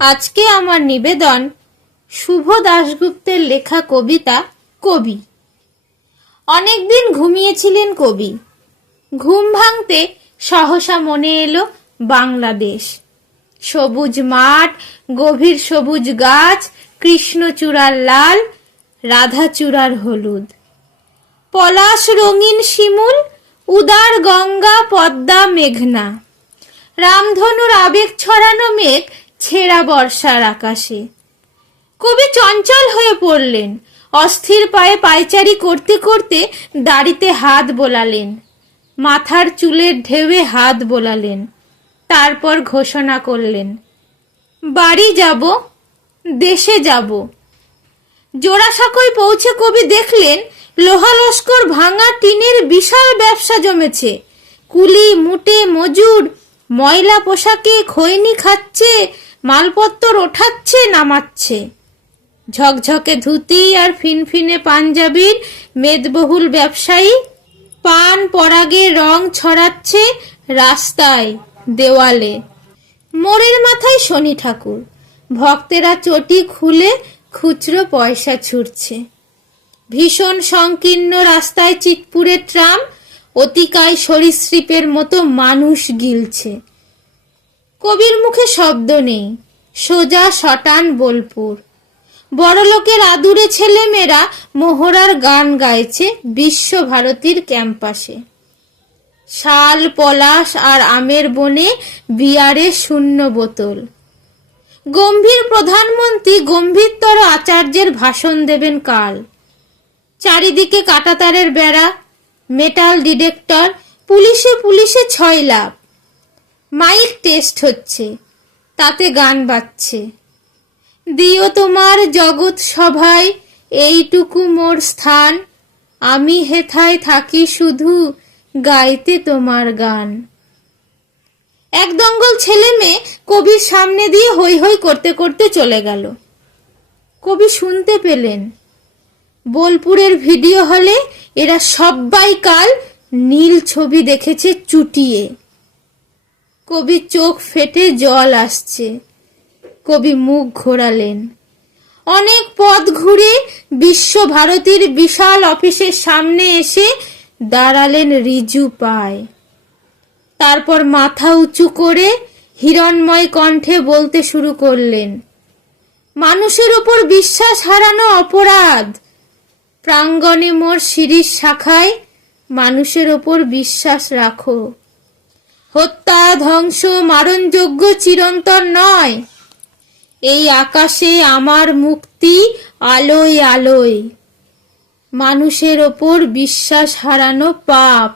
আজকে আমার নিবেদন শুভ দাশগুপ্তের লেখা কবিতা কবি। অনেকদিন ঘুমিয়েছিলেন কবি। ঘুম ভাঙতে সহসা মনে এলো বাংলাদেশ। সবুজ মাঠ, গভীর সবুজ গাছ, কৃষ্ণচূড়ার লাল, রাধাচূড়ার হলুদ, পলাশ রঙিন শিমুল, উদার গঙ্গা, পদ্মা, মেঘনা, রামধনুর আবেগ ছড়ানো মেঘ ছেঁড়া বর্ষার আকাশে। কবি চঞ্চল হয়ে পড়লেন। অস্থির পায়ে পায়চারি করতে করতে দাড়িতে হাত বোলালেন, মাথার চুলের ঢেউয়ে হাত বোলালেন। তারপর ঘোষণা করলেন, বাড়ি যাব, দেশে যাব। জোড়াসাঁকোয় পৌঁছে কবি দেখলেন লোহা লস্কর ভাঙা টিনের বিশাল ব্যবসা জমেছে। কুলি, মুটে, মজুর ময়লা পোশাকে খৈনি খাচ্ছে, মালপত্তর ওঠাচ্ছে নামাচ্ছে। ঝকঝকে ধুতি আর ফিনফিনে পাঞ্জাবির মেদবহুল ব্যবসায়ী পান পরাগে রং ছড়াচ্ছে রাস্তায়, দেওয়ালে। মোড়ের মাথায় শনি ঠাকুর, ভক্তেরা চটি খুলে খুচরো পয়সা ছুটছে। ভীষণ সংকীর্ণ রাস্তায় চিতপুরের ট্রাম অতিকায় সরীসৃপের মতো মানুষ গিলছে। কবির মুখে শব্দ নেই, সোজা শটান বোলপুর। বড়লোকের আদুরে ছেলেমেয়েরা মোহরার গান গাইছে বিশ্বভারতীর ক্যাম্পাসে। শাল, পলাশ আর আমের বনে বিয়ারের শূন্য বোতল। গম্ভীর প্রধানমন্ত্রী গম্ভীরতর আচার্যের ভাষণ দেবেন কাল। চারিদিকে কাঁটাতারের বেড়া, মেটাল ডিটেক্টর, পুলিশে পুলিশে 6 লাখ। মাইক টেস্ট হচ্ছে, তাতে গান বাজছে। দিও তোমার জগৎ সভায় এইটুকু মোর স্থান, আমি হেথায় থাকি শুধু গাইতে তোমার গান। এক দঙ্গল ছেলে মেয়ে কবির সামনে দিয়ে হৈ হৈ করতে করতে চলে গেল। কবি শুনতে পেলেন, বোলপুরের ভিডিও হলে এরা সবাই কাল নীল ছবি দেখেছে চুটিয়ে। কবির চোখ ফেটে জল আসছে। কবি মুখ ঘোরালেন। অনেক পথ ঘুরে বিশ্বভারতীর বিশাল অফিসের সামনে এসে দাঁড়ালেন রিজু পায়। তারপর মাথা উঁচু করে হিরণময় কণ্ঠে বলতে শুরু করলেন, মানুষের ওপর বিশ্বাস হারানো অপরাধ। প্রাঙ্গণে মোর শিরিষ শাখায় মানুষের ওপর বিশ্বাস রাখো। হত্যা, ধ্বংস, মারণযোগ্য চিরন্তন নয়। এই আকাশে আমার মুক্তি আলোয় আলোয়। মানুষের ওপর বিশ্বাস হারানো পাপ।